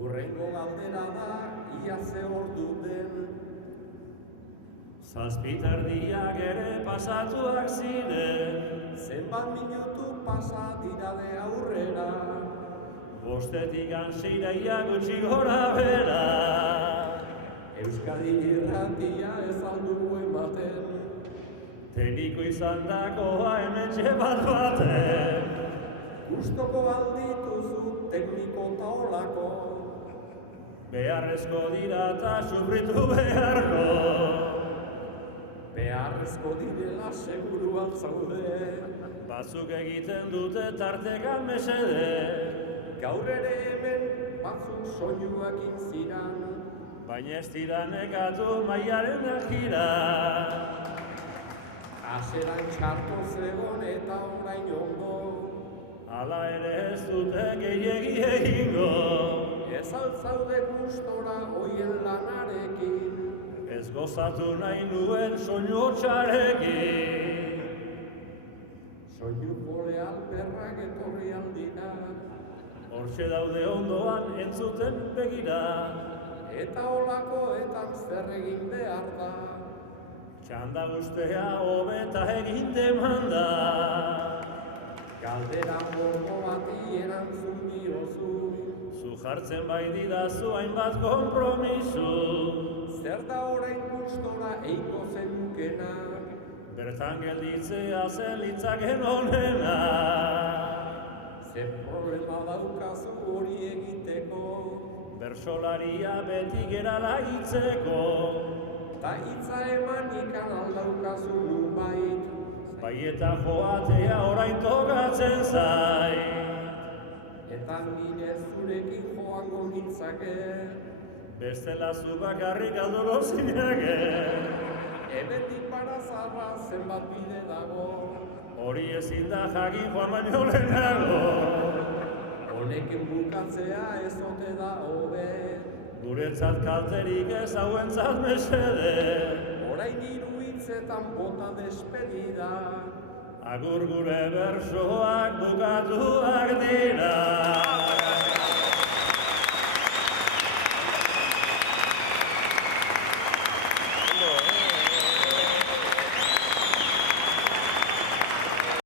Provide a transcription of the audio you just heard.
Hurrengo galdera da, ia ze ordu den. Zazpitardiak ere pasatuak ziren, Zenbat minutu pasa dirade aurrera. bostetik seira gutxi gora bera. Euskadi irratia ez aldu ematen. Tekniko izan dakoa hementxe bat baten. Gustoko baldituzu tekniko taolako. Beharrezko dira eta sufritu beharko. Beharrezko direla seguruan zaude. Batzuk egiten dute tartekan mesede. Gaur ere hemen batzuk soinuak inziran. Baina ez dira nekatu maiaren jira. Aseran txarto zegon eta orain ondo. Hala ere ez dute gehiegi egingo. Ez altzaude gustora hoien lanarekin. Ez gozatu nahi nuen soinu hotxarekin. Soinu pole alperrak etorri aldira. Hortxe daude ondoan entzuten begira. Eta holakoetan zer egin behar da. Txanda guztea hobeta egin demanda. Galdera mordo bati erantzun diozu. Zu jartzen bai didazu hainbat konpromisu. Zer da orain gustora eiko zenukena. Bertan gelditzea zen litzaken honena. Zer problema daukazu hori egiteko. Bersolaria beti gerala hitzeko. Ta hitza eman ikan aldaukazu nunbait. Bai eta joatea orain tokatzen zait. Eta nire zurekin joango nintzake. Bestela zu bakarrik aldolo zinake. Hemendik Barazarra zenbat bide dago. Hori ezin da jakin joan baino lehenago. Honekin bukatzea ez ote da hobe. Guretzat kalterik ez hauentzat mesede. Orain hiru hitzetan bota despedida. Agur gure bersoak bukatuak dira.